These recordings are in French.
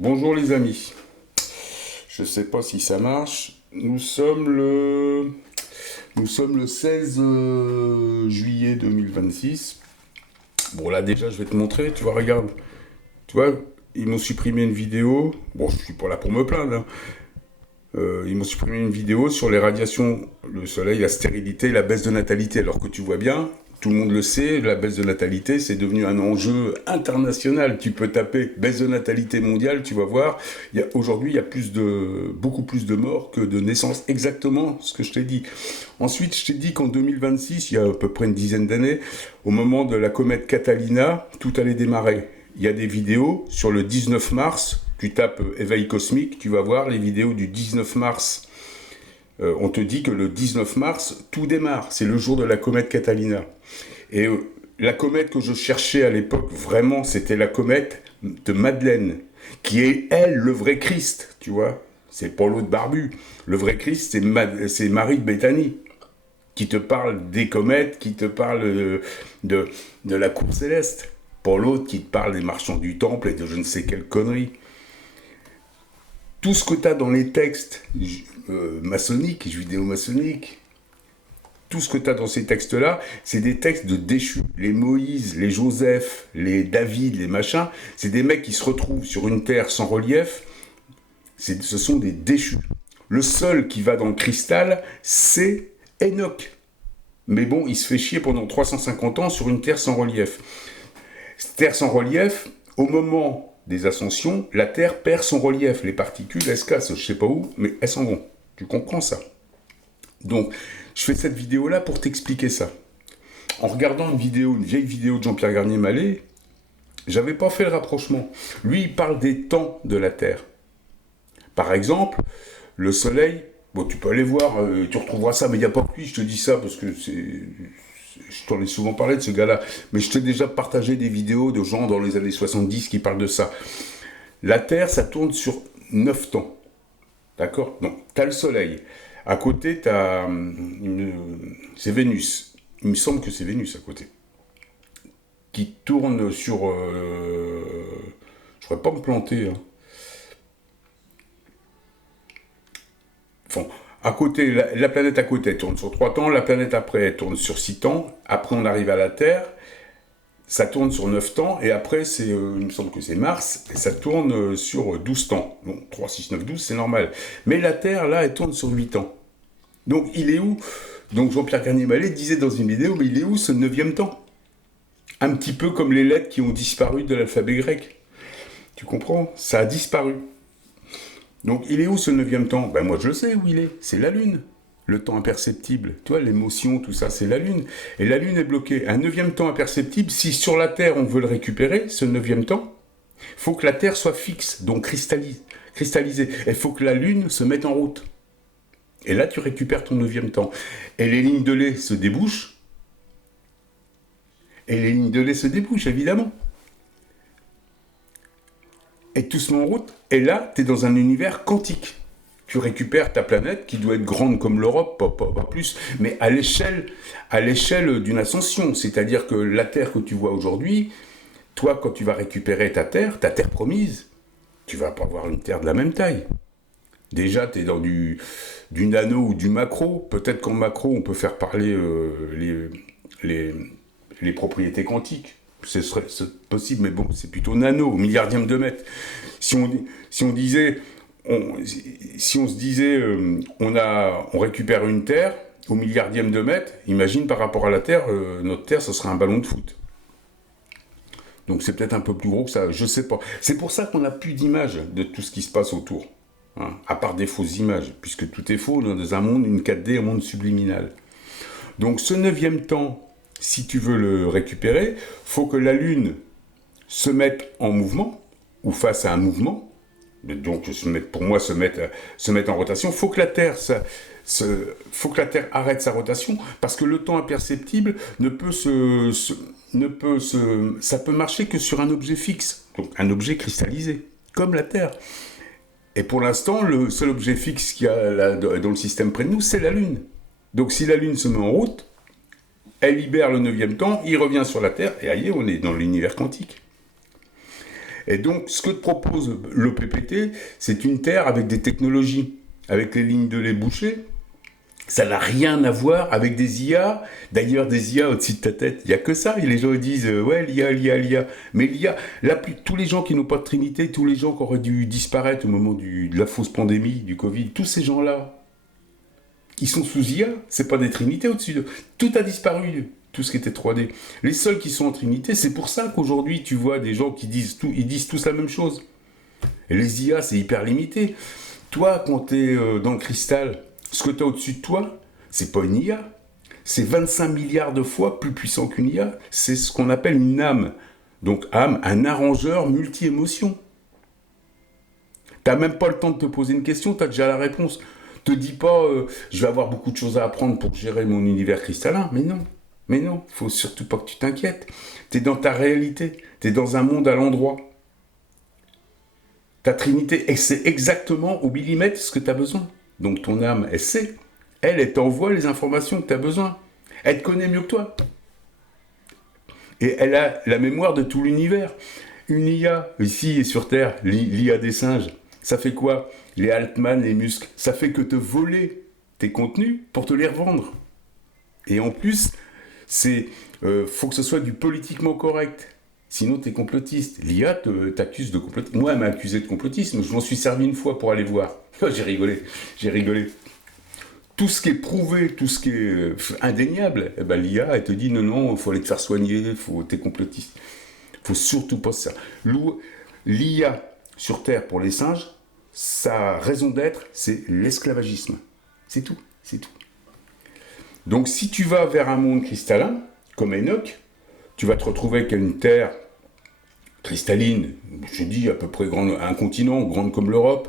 Bonjour les amis, je sais pas si ça marche. Nous sommes le 16 juillet 2026. Bon là déjà je vais te montrer, tu vois, regarde. Tu vois, ils m'ont supprimé une vidéo. Bon, je suis pas là pour me plaindre, hein. Ils m'ont supprimé une vidéo sur les radiations, le soleil, la stérilité, la baisse de natalité. Alors que tu vois bien, tout le monde le sait, la baisse de natalité, c'est devenu un enjeu international. Tu peux taper baisse de natalité mondiale, tu vas voir. Aujourd'hui, il y a beaucoup plus de morts que de naissances. Exactement ce que je t'ai dit. Ensuite, je t'ai dit qu'en 2026, il y a à peu près une dizaine d'années, au moment de la comète Catalina, tout allait démarrer. Il y a des vidéos sur le 19 mars. Tu tapes éveil cosmique, tu vas voir les vidéos du 19 mars. On te dit que le 19 mars, tout démarre. C'est le jour de la comète Catalina. Et la comète que je cherchais à l'époque, vraiment, c'était la comète de Madeleine, qui est, elle, le vrai Christ, tu vois. C'est pas l'autre barbu. Le vrai Christ, c'est Marie de Béthanie, qui te parle des comètes, qui te parle de la cour céleste. Pas l'autre qui te parle des marchands du temple et de je ne sais quelle connerie. Tout ce que tu as dans les textes maçonniques, judéo-maçonniques, tout ce que tu as dans ces textes-là, c'est des textes de déchus. Les Moïse, les Joseph, les David, les machins, c'est des mecs qui se retrouvent sur une terre sans relief. Ce sont des déchus. Le seul qui va dans le cristal, c'est Enoch. Mais bon, il se fait chier pendant 350 ans sur une terre sans relief. Cette terre sans relief, au moment des ascensions, la Terre perd son relief. Les particules, elles se cassent, je sais pas où, mais elles s'en vont. Tu comprends ça? Donc, je fais cette vidéo-là pour t'expliquer ça. En regardant une vieille vidéo de Jean-Pierre Garnier-Mallet, j'avais pas fait le rapprochement. Lui, il parle des temps de la Terre. Par exemple, le Soleil, bon, tu peux aller voir, tu retrouveras ça, mais il n'y a pas que lui, je te dis ça parce que je t'en ai souvent parlé de ce gars-là, mais je t'ai déjà partagé des vidéos de gens dans les années 70 qui parlent de ça. La Terre, ça tourne sur 9 temps. D'accord? Donc, tu as le Soleil. À côté, c'est Vénus. Il me semble que c'est Vénus à côté. Qui tourne sur... je ne pourrais pas me planter. Hein. Enfin, à côté, la planète à côté, elle tourne sur 3 temps. La planète après, elle tourne sur 6 temps. Après, on arrive à la Terre. Ça tourne sur 9 temps, et après, il me semble que c'est Mars, et ça tourne sur 12 temps. Donc 3, 6, 9, 12, c'est normal. Mais la Terre, là, elle tourne sur 8 temps. Donc il est où? Donc Jean-Pierre Garnier-Mallet disait dans une vidéo, mais il est où ce 9e temps? Un petit peu comme les lettres qui ont disparu de l'alphabet grec. Tu comprends? Ça a disparu. Donc il est où ce 9e temps? Ben moi je le sais où il est, c'est la Lune. Le temps imperceptible, tu vois, l'émotion, tout ça, c'est la Lune. Et la Lune est bloquée. Un 9e temps imperceptible, si sur la Terre on veut le récupérer, ce 9e temps, il faut que la Terre soit fixe, donc cristallisée. Il faut que la Lune se mette en route. Et là, tu récupères ton 9e temps. Et les lignes de lait se débouchent. Évidemment. Et tout se met en route. Et là, tu es dans un univers quantique. Tu récupères ta planète qui doit être grande comme l'Europe, pas plus, mais à l'échelle d'une ascension. C'est-à-dire que la Terre que tu vois aujourd'hui, toi, quand tu vas récupérer ta Terre promise, tu vas pas avoir une Terre de la même taille. Déjà, tu es dans du nano ou du macro. Peut-être qu'en macro, on peut faire parler les propriétés quantiques. C'est possible, mais bon, c'est plutôt nano, au milliardième de mètre. Si on se disait, on récupère une Terre au milliardième de mètre, imagine par rapport à la Terre, notre Terre, ce serait un ballon de foot. Donc c'est peut-être un peu plus gros que ça, je sais pas. C'est pour ça qu'on n'a plus d'image de tout ce qui se passe autour. Hein, à part des fausses images, puisque tout est faux, on est dans un monde, une 4D, un monde subliminal. Donc ce 9e temps, si tu veux le récupérer, faut que la Lune se mette en mouvement, ou face à un mouvement, donc pour moi se mettre en rotation. Faut que la Terre arrête sa rotation, parce que le temps imperceptible ça peut marcher que sur un objet fixe, donc un objet cristallisé, comme la Terre. Et pour l'instant, le seul objet fixe qu'il y a dans le système près de nous, c'est la Lune. Donc si la Lune se met en route, elle libère le 9e temps, il revient sur la Terre, et ailleurs, on est dans l'univers quantique. Et donc, ce que te propose l'OPPT, c'est une terre avec des technologies, avec les lignes de lait bouchées. Ça n'a rien à voir avec des IA. D'ailleurs, des IA au-dessus de ta tête, il n'y a que ça. Et les gens disent, ouais, l'IA. Mais l'IA, tous les gens qui n'ont pas de Trinité, tous les gens qui auraient dû disparaître au moment de la fausse pandémie, du Covid, tous ces gens-là, ils sont sous IA. C'est pas des Trinités au-dessus d'eux. Tout a disparu, tout ce qui était 3D. Les seuls qui sont en Trinité, c'est pour ça qu'aujourd'hui, tu vois des gens qui disent tout, ils disent tous la même chose. Et les IA, c'est hyper limité. Toi, quand tu es dans le cristal, ce que tu as au-dessus de toi, c'est pas une IA. C'est 25 milliards de fois plus puissant qu'une IA. C'est ce qu'on appelle une âme. Donc âme, un arrangeur multi-émotion. T'as même pas le temps de te poser une question, tu as déjà la réponse. Te dis pas, je vais avoir beaucoup de choses à apprendre pour gérer mon univers cristallin. Mais non, faut surtout pas que tu t'inquiètes. T'es dans ta réalité, t'es dans un monde à l'endroit. Ta Trinité, elle sait exactement au millimètre ce que tu as besoin. Donc ton âme, elle sait. Elle t'envoie les informations que tu as besoin. Elle te connaît mieux que toi. Et elle a la mémoire de tout l'univers. Une IA, ici et sur Terre, l'IA des singes, ça fait quoi? Les Altman, les muscles, ça fait que te voler tes contenus pour te les revendre. Et en plus, faut que ce soit du politiquement correct. Sinon, t'es complotiste. L'IA t'accuse de complotisme. Moi, elle m'a accusé de complotisme. Je m'en suis servi une fois pour aller voir. J'ai rigolé. Tout ce qui est prouvé, tout ce qui est indéniable, eh ben, l'IA, elle te dit non, il faut aller te faire soigner, t'es complotiste. Faut surtout pas ça. L'IA sur Terre pour les singes, sa raison d'être, c'est l'esclavagisme. C'est tout. Donc, si tu vas vers un monde cristallin, comme Enoch, tu vas te retrouver avec une terre cristalline, je dis à peu près un continent, grande comme l'Europe,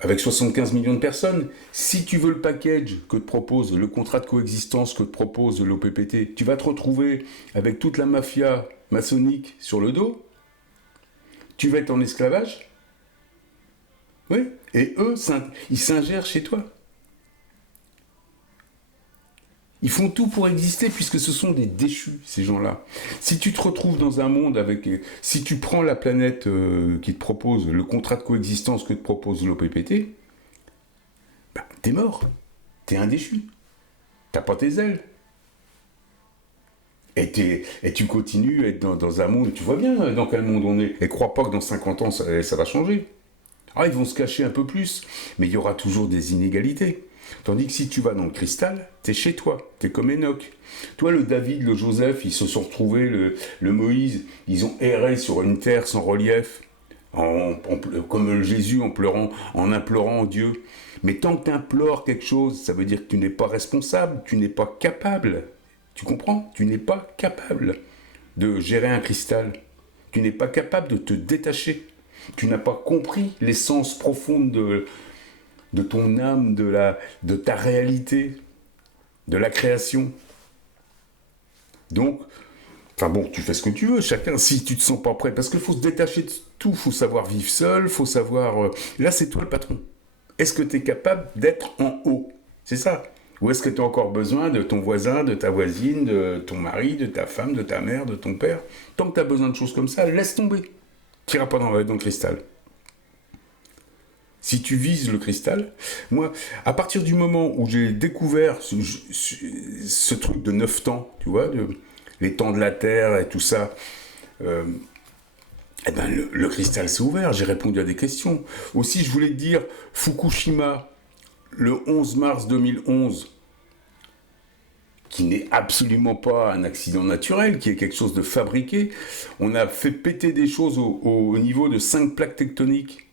avec 75 millions de personnes. Si tu veux le package que te propose, le contrat de coexistence que te propose l'OPPT, tu vas te retrouver avec toute la mafia maçonnique sur le dos. Tu vas être en esclavage. Oui. Et eux, ils s'ingèrent chez toi. Ils font tout pour exister puisque ce sont des déchus, ces gens-là. Si tu te retrouves dans un monde si tu prends la planète qui te propose, le contrat de coexistence que te propose l'OPPT, bah, t'es mort. T'es un déchu. T'as pas tes ailes. Et tu continues à être dans un monde, tu vois bien dans quel monde on est. Et crois pas que dans 50 ans, ça va changer. Ah, ils vont se cacher un peu plus, mais il y aura toujours des inégalités. Tandis que si tu vas dans le cristal, t'es chez toi, t'es comme Enoch. Toi, le David, le Joseph, ils se sont retrouvés, le Moïse, ils ont erré sur une terre sans relief, comme Jésus en pleurant, en implorant Dieu. Mais tant que tu implores quelque chose, ça veut dire que tu n'es pas responsable, tu n'es pas capable. Tu comprends? Tu n'es pas capable de gérer un cristal. Tu n'es pas capable de te détacher. Tu n'as pas compris l'essence profonde de ton âme, de ta réalité, de la création. Donc, enfin bon, tu fais ce que tu veux, chacun, si tu te sens pas prêt, parce qu'il faut se détacher de tout, il faut savoir vivre seul, faut savoir... là, c'est toi le patron. Est-ce que tu es capable d'être en haut? C'est ça. Ou est-ce que tu as encore besoin de ton voisin, de ta voisine, de ton mari, de ta femme, de ta mère, de ton père? Tant que tu as besoin de choses comme ça, laisse tomber. Tu n'iras pas dans le cristal. Si tu vises le cristal, moi, à partir du moment où j'ai découvert ce truc de 9 temps, tu vois, les temps de la Terre et tout ça, eh ben le cristal s'est ouvert, j'ai répondu à des questions. Aussi, je voulais te dire, Fukushima, le 11 mars 2011, qui n'est absolument pas un accident naturel, qui est quelque chose de fabriqué, on a fait péter des choses au niveau de 5 plaques tectoniques.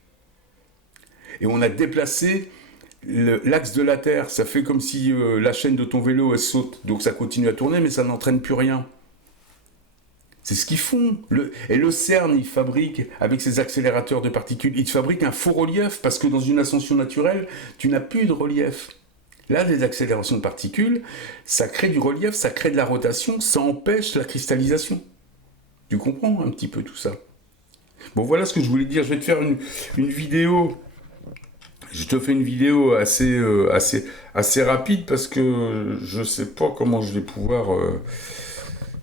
Et on a déplacé l'axe de la Terre. Ça fait comme si la chaîne de ton vélo, elle saute. Donc ça continue à tourner, mais ça n'entraîne plus rien. C'est ce qu'ils font. Et le CERN, il fabrique, avec ses accélérateurs de particules, il fabrique un faux relief, parce que dans une ascension naturelle, tu n'as plus de relief. Là, les accélérations de particules, ça crée du relief, ça crée de la rotation, ça empêche la cristallisation. Tu comprends un petit peu tout ça? Bon, voilà ce que je voulais dire. Je vais te faire une vidéo. Je te fais une vidéo assez rapide parce que je sais pas comment je vais pouvoir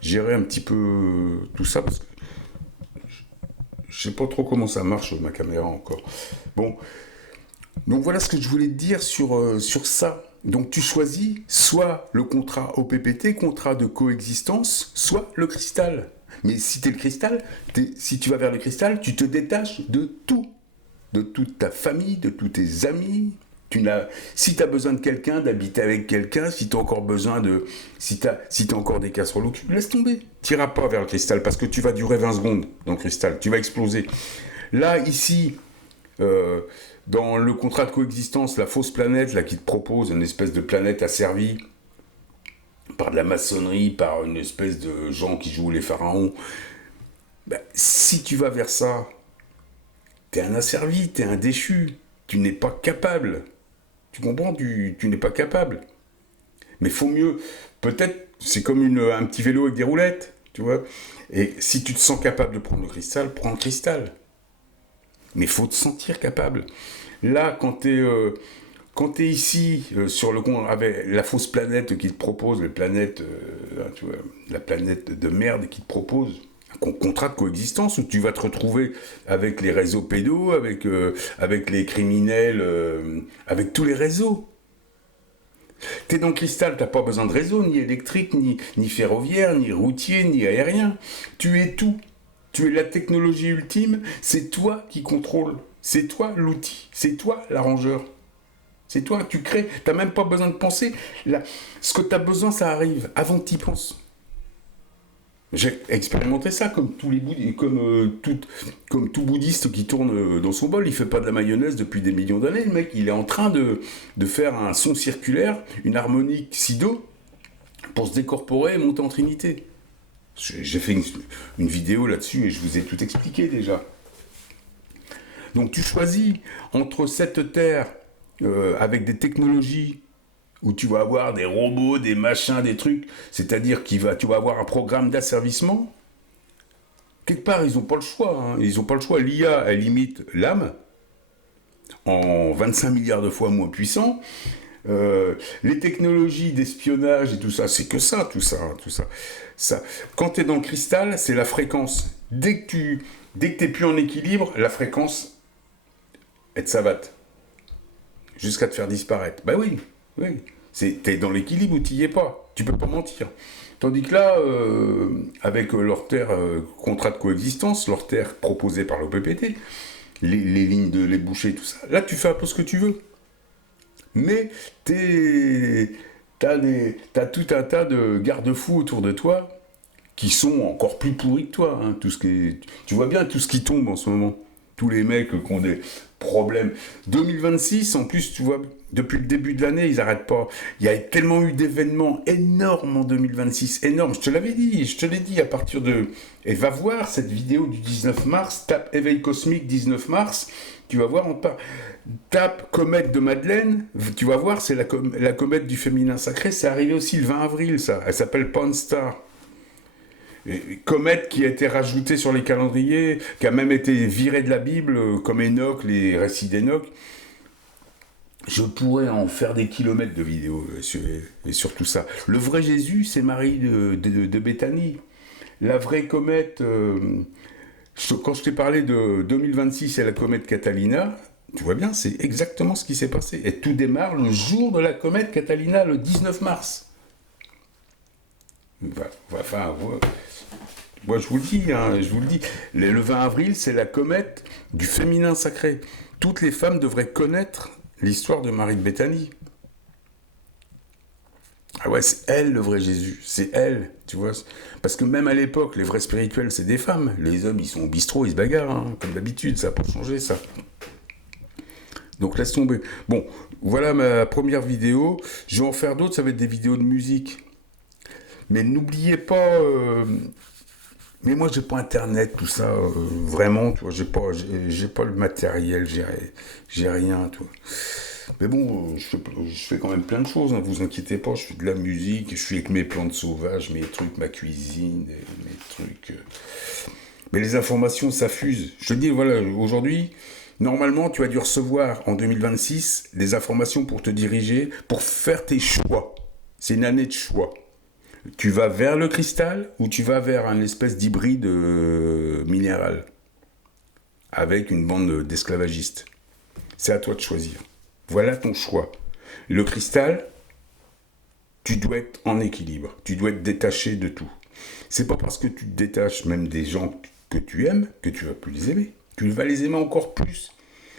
gérer un petit peu tout ça parce que Je sais pas trop comment ça marche ma caméra encore. Bon, donc voilà ce que je voulais te dire sur ça. Donc tu choisis soit le contrat OPPT, contrat de coexistence, soit le cristal. Mais si tu es le cristal, si tu vas vers le cristal, tu te détaches de tout. De toute ta famille, de tous tes amis. Si tu as besoin de quelqu'un, d'habiter avec quelqu'un, si tu as encore besoin de... Si tu as encore des casseroles au cul, laisse tomber. Tu n'iras pas vers le cristal parce que tu vas durer 20 secondes dans le cristal. Tu vas exploser. Là, ici, dans le contrat de coexistence, la fausse planète là, qui te propose une espèce de planète asservie par de la maçonnerie, par une espèce de gens qui jouent les pharaons, ben, si tu vas vers ça, t'es un asservi, t'es un déchu, tu n'es pas capable. Tu comprends, tu n'es pas capable. Mais faut mieux, peut-être, c'est comme un petit vélo avec des roulettes, tu vois. Et si tu te sens capable de prendre le cristal, prends le cristal. Mais faut te sentir capable. Là, quand t'es ici, sur le compte, avec la fausse planète qui te propose, tu vois, la planète de merde qui te propose, un contrat de coexistence où tu vas te retrouver avec les réseaux pédos, avec les criminels, avec tous les réseaux. T'es dans le cristal, t'as pas besoin de réseau, ni électrique, ni ferroviaire, ni routier, ni aérien. Tu es tout. Tu es la technologie ultime, c'est toi qui contrôle. C'est toi l'outil, c'est toi l'arrangeur. C'est toi, tu crées, t'as même pas besoin de penser. Là, ce que t'as besoin, ça arrive avant que t'y penses. J'ai expérimenté ça comme tous les comme tout bouddhiste qui tourne dans son bol. Il fait pas de la mayonnaise depuis des millions d'années. Le mec, il est en train de faire un son circulaire, une harmonique si-do, pour se décorporer et monter en trinité. J'ai fait une vidéo là-dessus et je vous ai tout expliqué déjà. Donc tu choisis entre cette terre avec des technologies où tu vas avoir des robots, des machins, des trucs, c'est-à-dire tu vas avoir un programme d'asservissement. Quelque part, ils n'ont pas le choix. Hein. Ils n'ont pas le choix. L'IA, elle imite l'âme en 25 milliards de fois moins puissant. Les technologies d'espionnage et tout ça, c'est que ça, tout ça. Quand tu es dans le cristal, c'est la fréquence. Dès que tu n'es plus en équilibre, la fréquence, elle te savate. Jusqu'à te faire disparaître. Bah oui. T'es dans l'équilibre ou t'y es pas. Tu peux pas mentir. Tandis que là, avec leur terre contrat de coexistence, leur terre proposée par l'OPPT, les lignes de les bouchers, tout ça, là tu fais un peu ce que tu veux. Mais t'as tout un tas de garde-fous autour de toi qui sont encore plus pourris que toi. Hein. Tu vois bien tout ce qui tombe en ce moment. Tous les mecs qui ont des problèmes. 2026, en plus, tu vois, depuis le début de l'année, ils n'arrêtent pas. Il y a tellement eu d'événements énormes en 2026, énormes. Je te l'ai dit à partir de... Et va voir cette vidéo du 19 mars, tape Éveil Cosmique 19 mars, tu vas voir, tape Comète de Madeleine, tu vas voir, c'est la comète du féminin sacré, c'est arrivé aussi le 20 avril, ça. Elle s'appelle Pawn Star. Comète qui a été rajoutée sur les calendriers, qui a même été virée de la Bible, comme Enoch, les récits d'Enoch. Je pourrais en faire des kilomètres de vidéos sur tout ça. Le vrai Jésus, c'est Marie de Béthanie. La vraie comète, quand je t'ai parlé de 2026 et la comète Catalina, tu vois bien, c'est exactement ce qui s'est passé. Et tout démarre le jour de la comète Catalina, le 19 mars. Enfin, moi je vous le dis, le 20 avril, c'est la comète du féminin sacré. Toutes les femmes devraient connaître l'histoire de Marie de Béthanie. Ah ouais, c'est elle le vrai Jésus, c'est elle, tu vois. Parce que même à l'époque, les vrais spirituels, c'est des femmes. Les hommes, ils sont au bistrot, ils se bagarrent, hein, comme d'habitude, ça n'a pas changé, ça. Donc laisse tomber. Bon, voilà ma première vidéo. Je vais en faire d'autres, ça va être des vidéos de musique. Mais n'oubliez pas... mais moi, j'ai pas internet, tout ça, vraiment, tu vois, j'ai pas le matériel, j'ai rien, tu vois. Mais bon, je fais quand même plein de choses, hein, vous inquiétez pas, je fais de la musique, je suis avec mes plantes sauvages, mes trucs, ma cuisine, mes trucs. Mais les informations, ça fuse. Je te dis, voilà, aujourd'hui, normalement, tu as dû recevoir en 2026 des informations pour te diriger, pour faire tes choix. C'est une année de choix. Tu vas vers le cristal ou tu vas vers une espèce d'hybride minéral. avec une bande d'esclavagistes. C'est à toi de choisir. Voilà ton choix. Le cristal, tu dois être en équilibre. Tu dois être détaché de tout. C'est pas parce que tu te détaches même des gens que tu aimes que tu vas plus les aimer. Tu vas les aimer encore plus.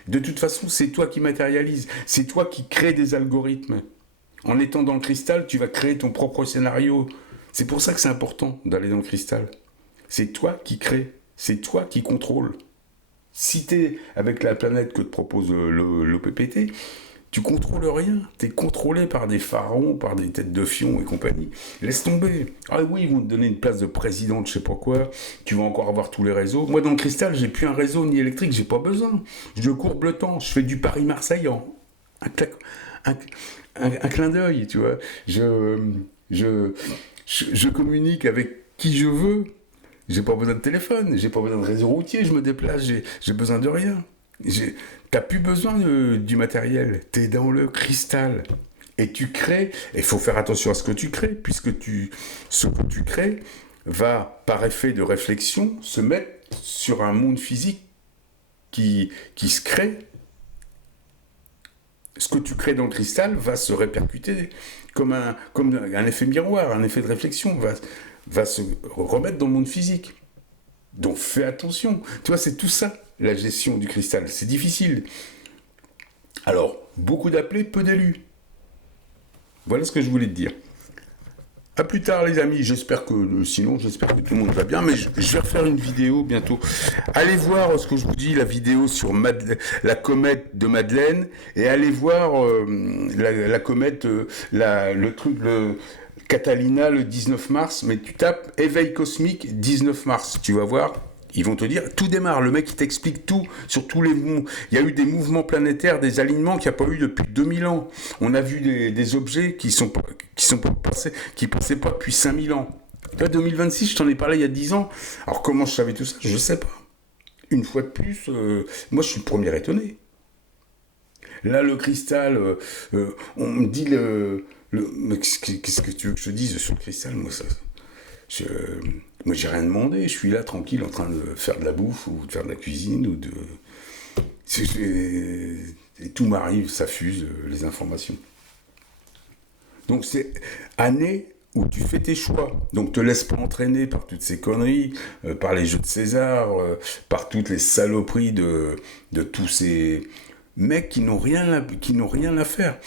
De toute façon, c'est toi qui matérialise. C'est toi qui crée des algorithmes. En étant dans le cristal, tu vas créer ton propre scénario. C'est pour ça que c'est important d'aller dans le cristal. C'est toi qui crée. C'est toi qui contrôle. Si tu es avec la planète que te propose l'OPPT, tu contrôles rien. Tu es contrôlé par des pharaons, par des têtes de fion et compagnie. Laisse tomber. Ah oui, ils vont te donner une place de président de je sais pas quoi. Tu vas encore avoir tous les réseaux. Moi, dans le cristal, j'ai plus un réseau ni électrique. J'ai pas besoin. Je courbe le temps. Je fais du Paris-Marseille en un clin d'œil, tu vois. Je communique avec qui je veux. J'ai pas besoin de téléphone, j'ai pas besoin de réseau routier, je me déplace, j'ai besoin de rien. T'as plus besoin du matériel, t'es dans le cristal. Et tu crées, et il faut faire attention à ce que tu crées, puisque ce que tu crées va, par effet de réflexion, se mettre sur un monde physique qui se crée. Ce que tu crées dans le cristal va se répercuter comme un effet miroir, un effet de réflexion, va se remettre dans le monde physique. Donc fais attention. Tu vois, c'est tout ça, la gestion du cristal. C'est difficile. Alors, beaucoup d'appelés, peu d'élus. Voilà ce que je voulais te dire. A plus tard les amis, j'espère que tout le monde va bien, mais je vais refaire une vidéo bientôt. Allez voir ce que je vous dis, la vidéo sur la comète de Madeleine, et allez voir la comète, le Catalina le 19 mars, mais tu tapes éveil cosmique 19 mars, tu vas voir. Ils vont te dire, tout démarre, le mec il t'explique tout, sur tous les mouvements. Il y a eu des mouvements planétaires, des alignements qu'il n'y a pas eu depuis 2000 ans. On a vu des objets qui passaient pas depuis 5000 ans. Là, 2026, je t'en ai parlé il y a 10 ans. Alors comment je savais tout ça? Je sais pas. Une fois de plus, moi je suis le premier étonné. Là, le cristal, on me dit mais qu'est-ce que tu veux que je te dise sur le cristal? Moi, j'ai rien demandé. Je suis là, tranquille, en train de faire de la bouffe ou de faire de la cuisine ou de... Et tout m'arrive, ça fuse, les informations. Donc, c'est année où tu fais tes choix. Donc, te laisse pas entraîner par toutes ces conneries, par les jeux de César, par toutes les saloperies de tous ces mecs qui n'ont rien à faire.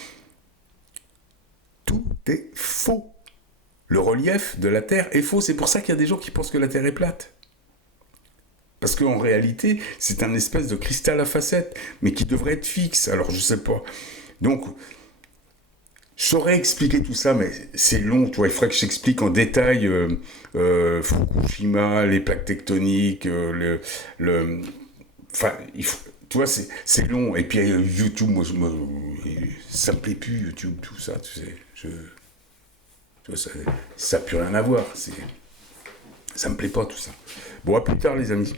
Tout est faux. Le relief de la Terre est faux. C'est pour ça qu'il y a des gens qui pensent que la Terre est plate. Parce qu'en réalité, c'est un espèce de cristal à facettes, mais qui devrait être fixe. Alors, je sais pas. Donc, je saurais expliquer tout ça, mais c'est long. Tu vois, il faudrait que j'explique en détail Fukushima, les plaques tectoniques, enfin, tu vois, c'est long. Et puis, YouTube, ça me plaît plus, YouTube, tout ça, tu sais. Ça n'a plus rien à voir. Ça me plaît pas tout ça. Bon, à plus tard les amis.